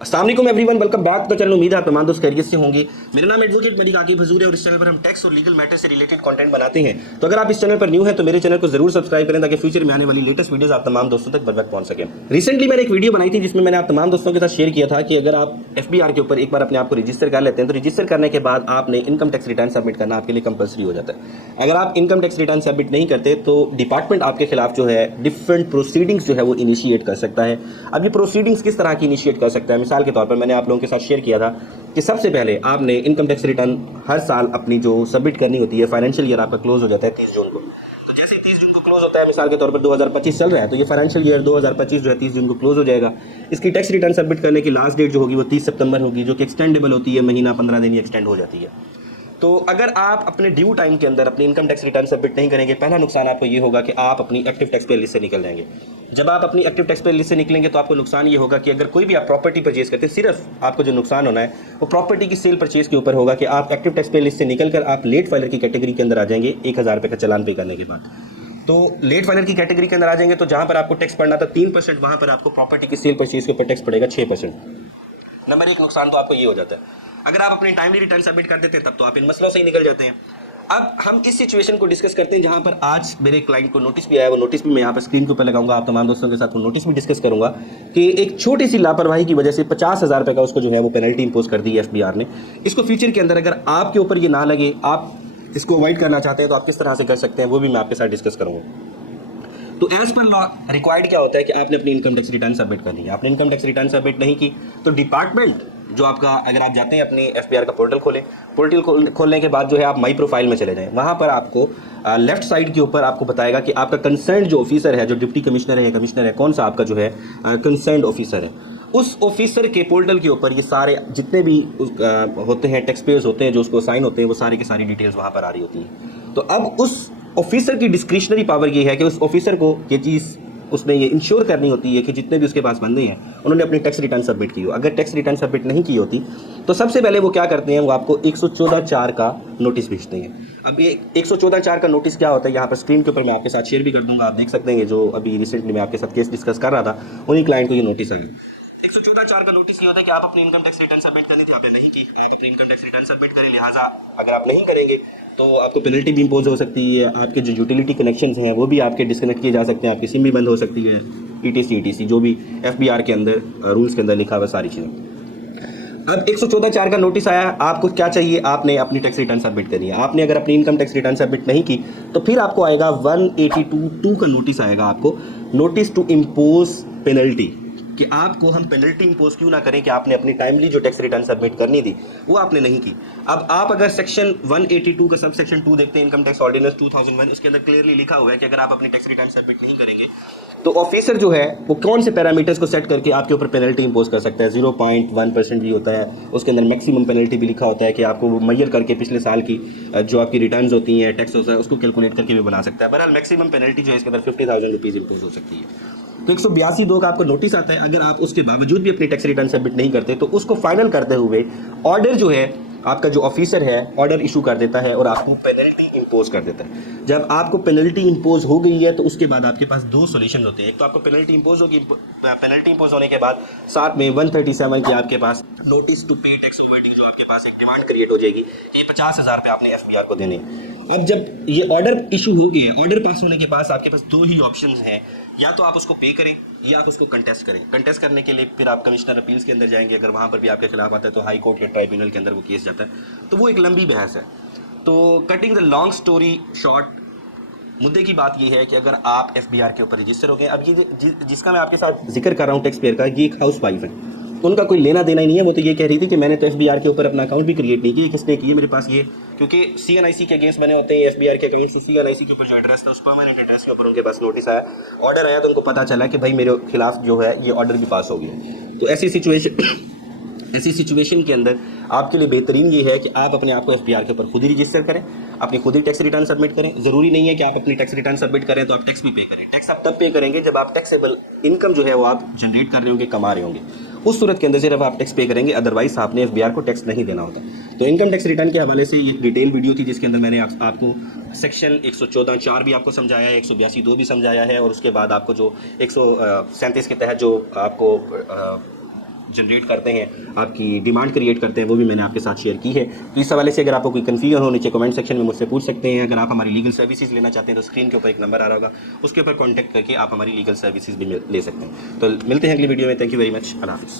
अस्सलाम वालेकुम everyone, welcome back to the channel. उम्मीद है आप तमाम दोस्त खैरियत से होंगे। मेरा नाम एडवोकेट मलिक आकिब हजूर है और इस चैनल पर हम टैक्स और लीगल मैटर से रिलेटेड कंटेंट बनाते हैं। तो अगर आप इस चैनल पर न्यू हैं तो मेरे चैनल को जरूर सब्सक्राइब करें ताकि फ्यूचर में आने वाली लेटेस्ट वीडियोस आप तमाम दोस्तों तक बर वक्त पहुंच सकें। रिसेंटली मैंने एक वीडियो बनाई थी जिसमें मैंने आप तमाम दोस्तों के साथ शेयर किया था कि अगर आप एफबीआर के ऊपर एक बार अपने आप को रजिस्टर कर लेते हैं तो रजिस्टर करने के बाद आपने इनकम टैक्स रिटर्न सबमिट करना आपके लिए कंपलसरी हो जाता है। अगर आप इनकम टैक्स रिटर्न सबमिट नहीं करते तो डिपार्टमेंट आपके खिलाफ जो है डिफरेंट प्रोसीडिंग्स जो है वो इनिशिएट कर सकता है। अब ये प्रोसीडिंग्स किस तरह की इनिशिएट कर सकता है, मिसाल के तौर पर मैंने आप लोगों के साथ शेयर किया था कि सबसे पहले आपने इनकम टैक्स रिटर्न हर साल अपनी जो सबमिट करनी होती है, फाइनेंशियल ईयर आपका क्लोज हो जाता है 30 जून को। तो जैसे 30 जून को क्लोज होता है, मिसाल के तौर पर 2025 चल रहा है तो ये फाइनेंशियल ईयर 2025 जो है 30 जून को क्लोज हो जाएगा। इसकी टैक्स रिटर्न सबमिट करने की लास्ट डेट जो होगी वो 30 सितंबर होगी, जो कि एक्सटेंडेबल होती है, महीना 15 दिन एक्सटेंड हो जाती है। तो अगर आप अपने ड्यू टाइम के अंदर अपनी इनकम टैक्स रिटर्न सबमिट नहीं करेंगे, पहला नुकसान आपको ये होगा कि आप अपनी एक्टिव टैक्स पे लिस्ट से निकल जाएंगे। जब आप अपनी एक्टिव टैक्स पे लिस्ट से निकलेंगे तो आपको नुकसान ये होगा कि अगर कोई भी आप प्रॉपर्टी परचेज करते हैं, सिर्फ आपको जो नुकसान होना है वो प्रॉपर्टी की सेल परचेज के ऊपर होगा कि आप एक्टिव टैक्स पे लिस्ट से निकलकर आप लेट फाइलर की कैटेगरी के अंदर आ जाएंगे 1000 रुपये का चालान पे करने के बाद। तो लेट फाइलर की कैटेगरी के अंदर आ जाएंगे तो जहां पर आपको टैक्स पड़ना था 3%, वहां पर आपको प्रॉपर्टी की सेल परचेज के ऊपर टैक्स पड़ेगा 6%। नंबर एक नुकसान तो आपको ये हो जाता है। अगर आप अपनी टाइमली रिटर्न सबमिट कर देते हैं तब तो आप इन मसलों से ही निकल जाते हैं। अब हम इस सिचुएशन को डिस्कस करते हैं जहां पर आज मेरे क्लाइंट को नोटिस भी आया, वो नोटिस भी मैं यहाँ पर स्क्रीन के ऊपर लगाऊंगा, आप तमाम दोस्तों के साथ वो नोटिस भी डिस्कस करूंगा कि एक छोटी सी लापरवाही की वजह से 50,000 रुपये का उसको जो है वो पेनल्टी इंपोज कर दी है एफबीआर ने। इसको फ्यूचर के अंदर अगर आपके ऊपर ये ना लगे, आप इसको अवॉइड करना चाहते हैं तो आप किस तरह से कर सकते हैं वो भी मैं आपके साथ डिस्कस करूंगा। तो एज पर लॉ रिक्वायर्ड क्या होता है कि आपने अपनी इनकम टैक्स रिटर्न सबमिट करनी है। आपने इनकम टैक्स रिटर्न सबमिट नहीं की तो डिपार्टमेंट जो आपका, अगर आप जाते हैं अपनी एफबीआर का पोर्टल खोलें, पोर्टल खोलने के बाद जो है आप माई प्रोफाइल में चले जाएं, वहाँ पर आपको लेफ्ट साइड के ऊपर आपको बताएगा कि आपका कंसर्न जो ऑफिसर है, जो डिप्टी कमिश्नर है या कमिश्नर है, कौन सा आपका जो है कंसर्न ऑफिसर है, उस ऑफिसर के पोर्टल के ऊपर ये सारे जितने भी होते हैं टैक्स पेयर्स होते हैं जो उसको साइन होते हैं, वो सारी की सारी डिटेल्स वहाँ पर आ रही होती हैं। तो अब उस ऑफिसर की डिस्क्रिशनरी पावर ये है कि उस ऑफिसर को ये चीज़ उसने ये इंश्योर करनी होती है कि जितने भी उसके पास बंदे हैं उन्होंने अपनी टैक्स रिटर्न सबमिट की हो। अगर टैक्स रिटर्न सबमिट नहीं की होती तो सबसे पहले वो क्या करते हैं, वो आपको 114(4) का नोटिस भेजते हैं। अब ये 114(4) का नोटिस क्या होता है, यहाँ पर स्क्रीन के ऊपर मैं आपके साथ शेयर भी कर दूंगा, आप देख सकते हैं। जो अभी रिसेंटली मैं आपके साथ केस डिस्कस कर रहा था, उन्हीं क्लाइंट को ये नोटिस आ गया। 114(4) का नोटिस ये होता है कि आप अपनी इनकम टैक्स रिटर्न सबमिट करनी थी, आपने नहीं की, आप अपनी इनकम टैक्स रिटर्न सबमिट करें, लिहाजा अगर आप नहीं करेंगे तो आपको पेनल्टी भी इंपोज हो सकती है, आपके जो यूटिलिटी कनेक्शंस हैं वो भी आपके डिस्कनेक्ट किए जा सकते हैं, आपकी सिम भी बंद हो सकती है, ईटीसी जो भी एफबीआर के अंदर रूल्स के अंदर लिखा हुआ सारी चीज़ें। अब 114(4) का नोटिस आया, आपको क्या चाहिए, आपने अपनी टैक्स रिटर्न सबमिट करनी है। आपने अगर अपनी इनकम टैक्स रिटर्न सबमिट नहीं की तो फिर आपको आएगा 182(2) का नोटिस आएगा, आपको नोटिस टू इम्पोज पेनल्टी, कि आपको हम पेनल्टी इंपोज क्यों ना करें कि आपने अपनी टाइमली जो टैक्स रिटर्न सबमिट करनी थी वो आपने नहीं की। अब आप अगर सेक्शन 182 का सब सेक्शन 2 देखते हैं, इनकम टैक्स ऑर्डिनेंस 2001, उसके अंदर क्लियरली लिखा हुआ है कि अगर आप अपनी टैक्स रिटर्न सबमिट नहीं करेंगे तो ऑफिसर जो है वो कौन से पैरामीटर्स को सेट करके आपके ऊपर पेनल्टी इंपोज कर सकता है। 0.1% भी होता है, उसके अंदर मैक्सिमम पेनल्टी भी लिखा होता है कि आपको वो मैयर करके पिछले साल की जो आपकी रिटर्न होती हैं, टैक्स होता है, उसको कैलकुलेट करके भी बना सकता है। बहरहाल मैक्सिमम पेनल्टी जो है इसके अंदर 50,000 रुपीज़ इंपोज हो सकती है। तो 182(2) का आपको नोटिस आता है, अगर आप उसके बावजूद भी अपनी टैक्स रिटर्न सबमिट नहीं करते तो उसको फाइनल करते हुए ऑर्डर जो है आपका जो ऑफिसर है ऑर्डर इशू कर देता है और आपको पेनल्टी इंपोज कर देता है। जब आपको पेनल्टी इंपोज हो गई है तो उसके बाद आपके पास दो सॉल्यूशन होते हैं। एक तो आपको पेनल्टी इंपोज होगी, पेनल्टी इंपोज होने के बाद साथ में 137 की आपके पास नोटिस टू पे टैक्स ओवरड्यू जो आपके पास एक डिमांड क्रिएट हो जाएगी कि ये 50,000 रुपये आपने एफबीआर को देने। अब जब ये ऑर्डर इशू हो गया है, ऑर्डर पास होने के बाद आपके पास दो ही ऑप्शन हैं, या तो आप उसको पे करें या आप उसको कंटेस्ट करें। कंटेस्ट करने के लिए फिर आप कमिश्नर अपील्स के अंदर जाएंगे, अगर वहाँ पर भी आपके खिलाफ आता है तो हाई कोर्ट या ट्राइब्यूनल के अंदर वो केस जाता है, तो वो एक लंबी बहस है। तो cutting the long story short, मुद्दे की बात यह है कि अगर आप एफबीआर के ऊपर रजिस्टर हो गए, अब ये जिसका मैं आपके साथ जिक्र कर रहा हूँ टैक्स पेयर का, ये एक हाउस वाइफ है, उनका कोई लेना देना ही नहीं है। वो तो ये कह रही थी कि मैंने तो एफबीआर के ऊपर अपना अकाउंट भी क्रिएट नहीं किया, किसने किया मेरे पास ये, क्योंकि सीएनआईसी के अगेंस्ट बने होते हैं एफबीआर के अकाउंट, तो सीएनआईसी के ऊपर जो एड्रेस था उस परमानेंट एड्रेस के ऊपर उनके पास नोटिस आया, ऑर्डर आया, तो उनको पता चला कि भाई मेरे खिलाफ जो है ये ऑर्डर भी पास हो गया। तो ऐसी सिचुएशन के अंदर आपके लिए बेहतरीन ये है कि आप अपने आप को एफबीआर के ऊपर खुद ही रजिस्टर करें, अपनी खुद ही टैक्स रिटर्न सबमिट करें। जरूरी नहीं है कि आप अपनी टैक्स रिटर्न सबमिट करें तो आप टैक्स भी पे करें। टैक्स आप तब पे करेंगे जब आप टैक्सेबल इनकम जो है वो आप जनरेट कर रहे होंगे, कमा रहे होंगे, उस सूरत के अंदर सिर्फ आप टैक्स पे करेंगे, अदरवाइज आपने एफबीआर को टैक्स नहीं देना होता। तो इनकम टैक्स रिटर्न के हवाले से ये डिटेल वीडियो थी जिसके अंदर मैंने आपको सेक्शन 114(4) भी आपको समझाया है, 182(2) भी समझाया है, और उसके बाद आपको जो 137 के तहत जो आपको जनरेट करते हैं, आपकी डिमांड क्रिएट करते हैं, वो भी मैंने आपके साथ शेयर की है। तो इस हवाले से अगर आपको कोई कन्फ्यूजन हो, नीचे कमेंट सेक्शन में मुझसे पूछ सकते हैं। अगर आप हमारी लीगल सर्विसेज लेना चाहते हैं तो स्क्रीन के ऊपर एक नंबर आ रहा होगा, उसके ऊपर कॉन्टैक्ट करके आप हमारी लीगल सर्विसेज भी ले सकते हैं। तो मिलते हैं अगली वीडियो में। Thank you very much. अल्लाह हाफिज़।